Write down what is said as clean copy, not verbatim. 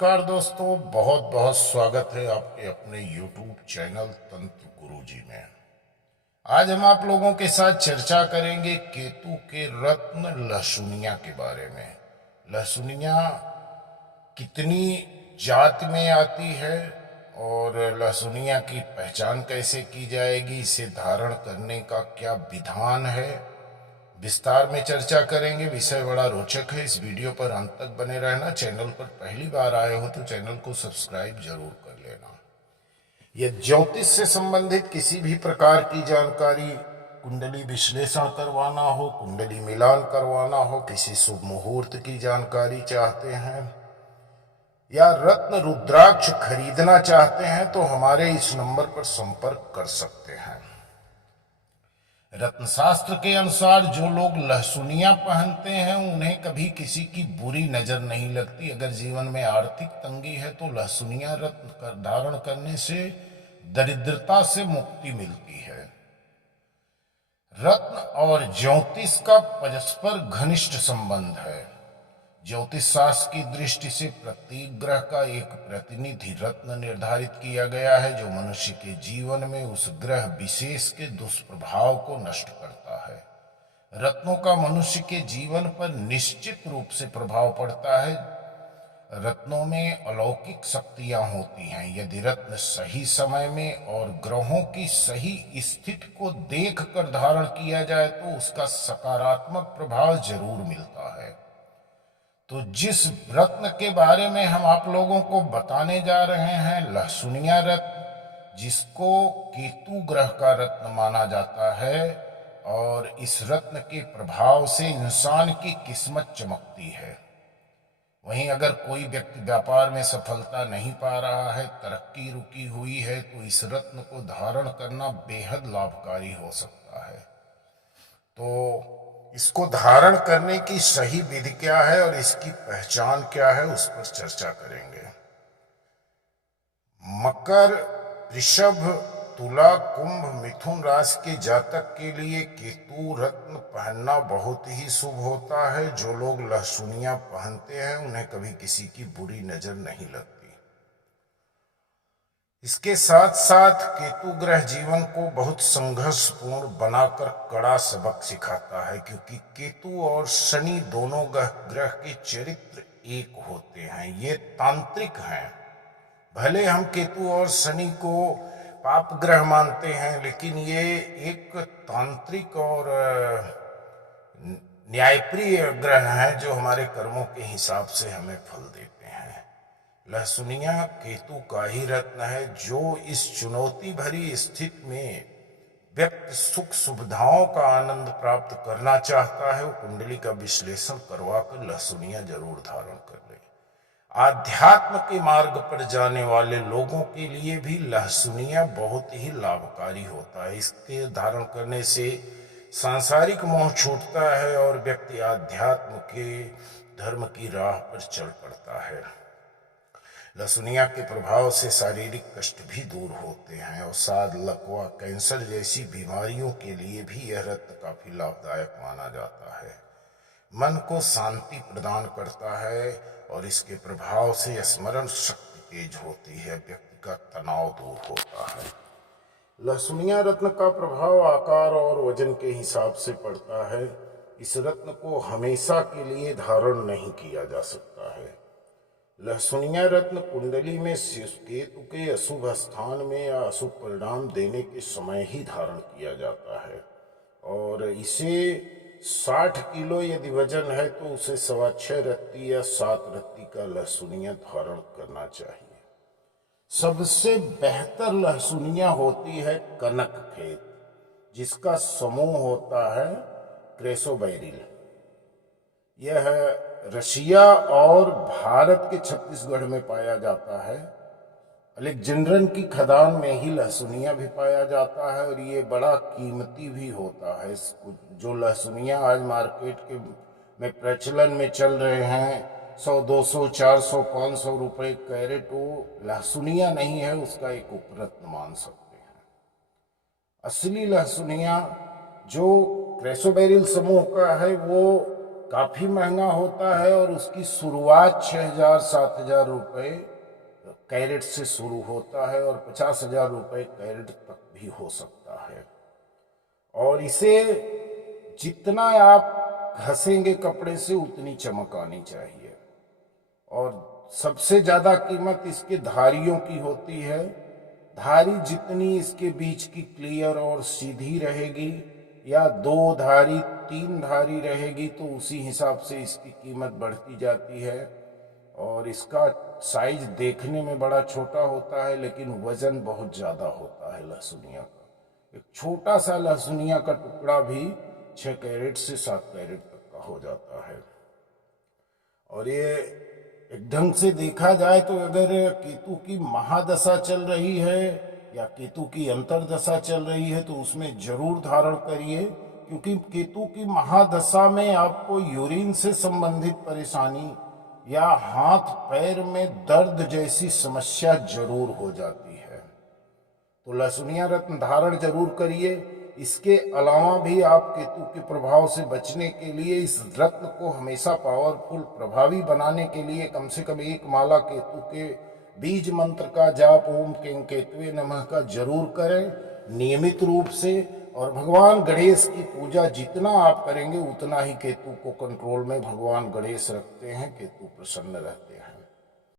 नमस्कार दोस्तों, बहुत बहुत स्वागत है आपके अपने YouTube चैनल तंत्र गुरुजी में। आज हम आप लोगों के साथ चर्चा करेंगे केतु के रत्न लहसुनिया के बारे में। लहसुनिया कितनी जात में आती है और लहसुनिया की पहचान कैसे की जाएगी, इसे धारण करने का क्या विधान है, विस्तार में चर्चा करेंगे। विषय बड़ा रोचक है, इस वीडियो पर अंत तक बने रहना। चैनल पर पहली बार आए हो तो चैनल को सब्सक्राइब जरूर कर लेना। यह ज्योतिष से संबंधित किसी भी प्रकार की जानकारी, कुंडली विश्लेषण करवाना हो, कुंडली मिलान करवाना हो, किसी शुभ मुहूर्त की जानकारी चाहते हैं या रत्न रुद्राक्ष खरीदना चाहते हैं तो हमारे इस नंबर पर संपर्क कर सकते हैं। रत्न शास्त्र के अनुसार जो लोग लहसुनिया पहनते हैं उन्हें कभी किसी की बुरी नजर नहीं लगती। अगर जीवन में आर्थिक तंगी है तो लहसुनिया रत्न धारण करने से दरिद्रता से मुक्ति मिलती है। रत्न और ज्योतिष का परस्पर घनिष्ठ संबंध है। ज्योतिष शास्त्र की दृष्टि से प्रत्येक ग्रह का एक प्रतिनिधि रत्न निर्धारित किया गया है जो मनुष्य के जीवन में उस ग्रह विशेष के दुष्प्रभाव को नष्ट करता है। रत्नों का मनुष्य के जीवन पर निश्चित रूप से प्रभाव पड़ता है। रत्नों में अलौकिक शक्तियां होती हैं। यदि रत्न सही समय में और ग्रहों की सही स्थिति को देखकर धारण किया जाए तो उसका सकारात्मक प्रभाव जरूर मिलता है। तो जिस रत्न के बारे में हम आप लोगों को बताने जा रहे हैं, लहसुनिया रत्न, जिसको केतु ग्रह का रत्न माना जाता है, और इस रत्न के प्रभाव से इंसान की किस्मत चमकती है। वहीं अगर कोई व्यक्ति व्यापार में सफलता नहीं पा रहा है, तरक्की रुकी हुई है, तो इस रत्न को धारण करना बेहद लाभकारी हो सकता है। तो इसको धारण करने की सही विधि क्या है और इसकी पहचान क्या है, उस पर चर्चा करेंगे। मकर, वृषभ, तुला, कुंभ, मिथुन राशि के जातक के लिए केतु रत्न पहनना बहुत ही शुभ होता है। जो लोग लहसुनिया पहनते हैं उन्हें कभी किसी की बुरी नजर नहीं लगती। इसके साथ साथ केतु ग्रह जीवन को बहुत संघर्षपूर्ण बनाकर कड़ा सबक सिखाता है, क्योंकि केतु और शनि दोनों ग्रह के चरित्र एक होते हैं। ये तांत्रिक हैं। भले हम केतु और शनि को पाप ग्रह मानते हैं, लेकिन ये एक तांत्रिक और न्यायप्रिय ग्रह हैं जो हमारे कर्मों के हिसाब से हमें फल देते हैं। लहसुनिया केतु का ही रत्न है जो इस चुनौती भरी स्थिति में व्यक्ति सुख सुविधाओं का आनंद प्राप्त करना चाहता है, वो कुंडली का विश्लेषण करवाकर लहसुनिया जरूर धारण कर ले। आध्यात्म के मार्ग पर जाने वाले लोगों के लिए भी लहसुनिया बहुत ही लाभकारी होता है। इसके धारण करने से सांसारिक मोह छूटता है और व्यक्ति आध्यात्म के धर्म की राह पर चल पड़ता है। लहसुनिया के प्रभाव से शारीरिक कष्ट भी दूर होते हैं और साद, लकवा, कैंसर जैसी बीमारियों के लिए भी यह रत्न काफी लाभदायक माना जाता है। मन को शांति प्रदान करता है और इसके प्रभाव से स्मरण शक्ति तेज होती है, व्यक्ति का तनाव दूर होता है। लहसुनिया रत्न का प्रभाव आकार और वजन के हिसाब से पड़ता है। इस रत्न को हमेशा के लिए धारण नहीं किया जा सकता है। लहसुनिया रत्न कुंडली में केतु के अशुभ स्थान में या अशुभ परिणाम देने के समय ही धारण किया जाता है, और इसे 60 किलो यदि वजन है तो उसे 6.25 रत्ती या 7 रत्ती का लहसुनिया धारण करना चाहिए। सबसे बेहतर लहसुनिया होती है कनक खेत, जिसका समूह होता है क्रेसोबैरिल। यह रशिया और भारत के छत्तीसगढ़ में पाया जाता है। अलेक्जेंड्रन की खदान में ही लहसुनिया भी पाया जाता है और ये बड़ा कीमती भी होता है। जो लहसुनिया आज मार्केट के में प्रचलन में चल रहे हैं, 100, 200, 400, 500 रुपए कैरेट, वो लहसुनिया नहीं है, उसका एक उपरत्न मान सकते हैं। असली लहसुनिया जो क्रेसोबैरिल समूह का है वो काफ़ी महंगा होता है और उसकी शुरुआत 6,000-7,000 रुपये कैरेट से शुरू होता है और 50,000 रुपये कैरेट तक भी हो सकता है। और इसे जितना आप घसेंगे कपड़े से उतनी चमक आनी चाहिए। और सबसे ज़्यादा कीमत इसके धारियों की होती है। धारी जितनी इसके बीच की क्लियर और सीधी रहेगी या 2 धारी 3 धारी रहेगी तो उसी हिसाब से इसकी कीमत बढ़ती जाती है। और इसका साइज देखने में बड़ा छोटा होता है लेकिन वजन बहुत ज़्यादा होता है लहसुनिया का। एक छोटा सा लहसुनिया का टुकड़ा भी 6 कैरेट से 7 कैरेट तक का हो जाता है। और ये एक ढंग से देखा जाए तो अगर केतु की महादशा चल रही है या केतु की अंतरदशा चल रही है तो उसमें जरूर धारण करिए, क्योंकि केतु की महादशा में आपको यूरिन से संबंधित परेशानी या हाथ पैर में दर्द जैसी समस्या जरूर हो जाती है। तो लहसुनिया रत्न धारण जरूर करिए। इसके अलावा भी आप केतु के प्रभाव से बचने के लिए इस रत्न को हमेशा पावरफुल प्रभावी बनाने के लिए कम से कम 1 माला केतु के बीज मंत्र का जाप ओम कें केतुवे नमः का जरूर करें नियमित रूप से। और भगवान गणेश की पूजा जितना आप करेंगे उतना ही केतु को कंट्रोल में भगवान गणेश रखते हैं, केतु प्रसन्न रहते हैं।